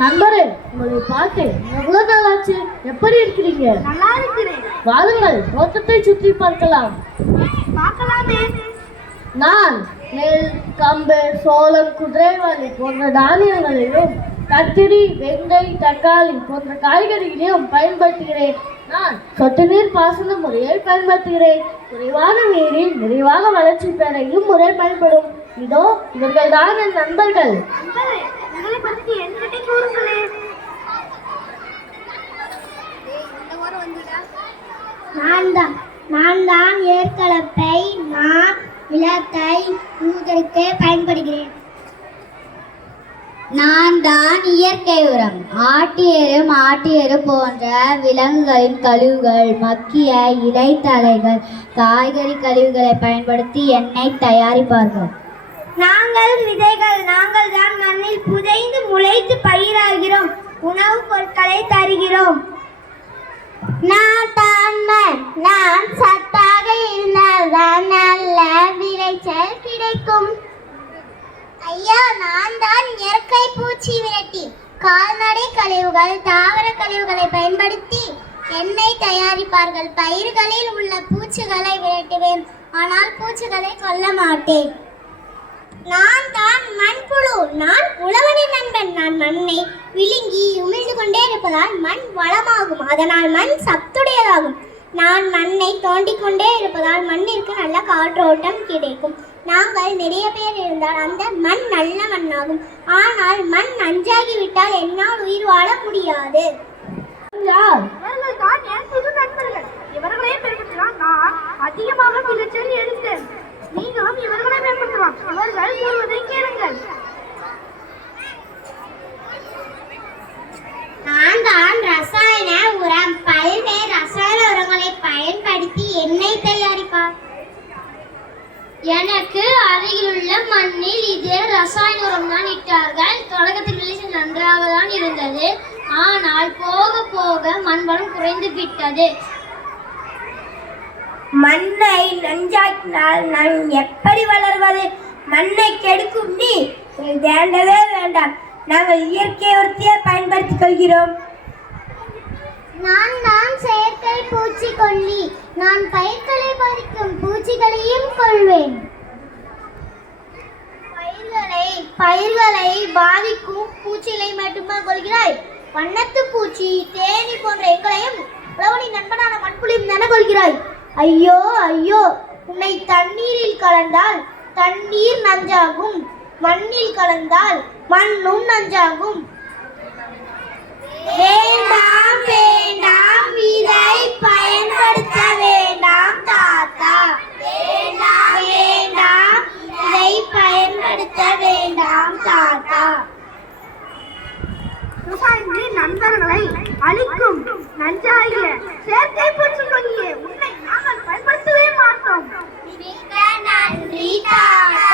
நண்பரே, உங்களை பார்த்து எவ்வளவு நாள் ஆச்சு? எப்படி இருக்கிறீங்க? நல்லா இருக்கிறேன். வாருங்கள், தோட்டத்தை சுற்றி பார்க்கலாம். பார்க்கலாமே. நான் நெல், கம்பு, சோளம், குதிரைவாலி போன்ற தானியங்களையும் கத்திரி, வெங்கை, தக்காளி போன்ற காய்கறிகளையும் பயன்படுத்துகிறேன். நான் சொட்டு நீர் பாசன முறையை பயன்படுத்துகிறேன். குறைவான நீரில் நிறைவாக வளர்ச்சி பெற இம்முறை பயன்படும். இதோ இவர்கள் தான் என் நண்பர்கள். உங்களை பற்றி என்கிட்ட கூறுங்களே. நான் தான் ஏற்கலப்பை, நான் விளக்கை ஊதற்கு பயன்படுகிறேன். நான் தான் இயற்கை உரம், மாட்டு எரு போன்ற விலங்குகளின் கழிவுகள், மக்கிய இலைத்தழைகள், காய்கறி கழிவுகளை பயன்படுத்தி எண்ணெய் தயாரிப்பார்கள். நாங்கள் விதைகள், நாங்கள் தான் மண்ணில் புதைந்து முளைத்து பயிராகிறோம், உணவுப் பொருட்களை தருகிறோம். நான் சத்தாக இருந்தால்தான் நல்ல விளைச்சல் கிடைக்கும். ஐயா, நான் தான் இயற்கை பூச்சி விரட்டி, கால்நடை கழிவுகள், தாவர கழிவுகளை பயன்படுத்தி எண்ணெய் தயாரிப்பார்கள். பயிர்களில் உள்ள பூச்சிகளை விரட்டுவேன், ஆனால் பூச்சிகளை கொல்ல மாட்டேன். நான் தான் மண்புழு, நான் உழவனின் நண்பன். நான் மண்ணை விழுங்கி உமிழ்ந்து கொண்டே இருப்பதால் மண் வளமாகும், அதனால் மண் சத்துடையதாகும். நான் மண்ணை தோண்டிக் கொண்டே இருப்பதால் மண்ணிற்கு நல்ல காற்றோட்டம் கிடைக்கும். நாங்கள் நிறைய பேர் இருந்தால் அந்த மண் நல்ல மண்ணாகும். ஆனால் மண் நஞ்சாகிவிட்டால் என்னால் உயிர் வாழ முடியாது. இவர்கள் தான் என் புது நண்பர்கள். இவர்களையும் பின்பற்றினால் நான் அதிகமாக விளைச்சல் எடுத்தேன். நீங்களும் இவர்களை மேம்படுத்தலாம். அவர்கள் கூறுவதை கேளுங்கள். நான் தான் ரசாயன உரம், பல்வேறு ரசாயன உரங்களை பயன்படுத்தி எண்ணெய் தயாரிப்பார். எனக்கு அருகிலுள்ள மண்ணில் இதே ரசாயன உரம் தான் இட்டார்கள். தொடக்கத்தில் விளைச்சல் நன்றாக தான் இருந்தது, ஆனால் போக போக மண்வளம் குறைந்து விட்டது. மண்ணை நஞ்சாக்கினால் நான் எப்படி வளர்வது? மண்ணை கெடுக்கும் நீ வேண்டவே வேண்டாம். நாங்கள் இயற்கை உரத்தையே பயன்படுத்திக் கொள்கிறோம். நான் தான் செயற்கை பூச்சிக்கொல்லி, நான் பயிர்களை பறிக்கும் பூச்சிகளையும் கொள்வேன். பயிர்களை பாதிக்கும் பூச்சிகளை மட்டுமா கொள்கிறாய்? வண்ணத்து பூச்சி, தேனி போன்ற எங்களையும் உழவனின் நண்பனான மண்புலியும் தானே கொள்கிறாய். ஐயோ ஐயோ, உன்னை தண்ணீரில் கலந்தால் தண்ணீர் நஞ்சாகும், மண்ணில் கலந்தால் மண்ணும் நஞ்சாகும். வேண்டாம் வேண்டாம், இதை பயன்படுத்த வேண்டாம் தாத்தா. வேண்டாம் வேண்டாம், இதை பயன்படுத்த வேண்டாம் தாத்தா. விவசாயிகளின் நண்பர்களை அழிக்கும் நஞ்சாகிய செயற்கை பூச்சிக்கொல்லியை உன்னை நாங்கள் பயன்படுத்தவே மாட்டோம். மிக்க நன்றி தாத்தா.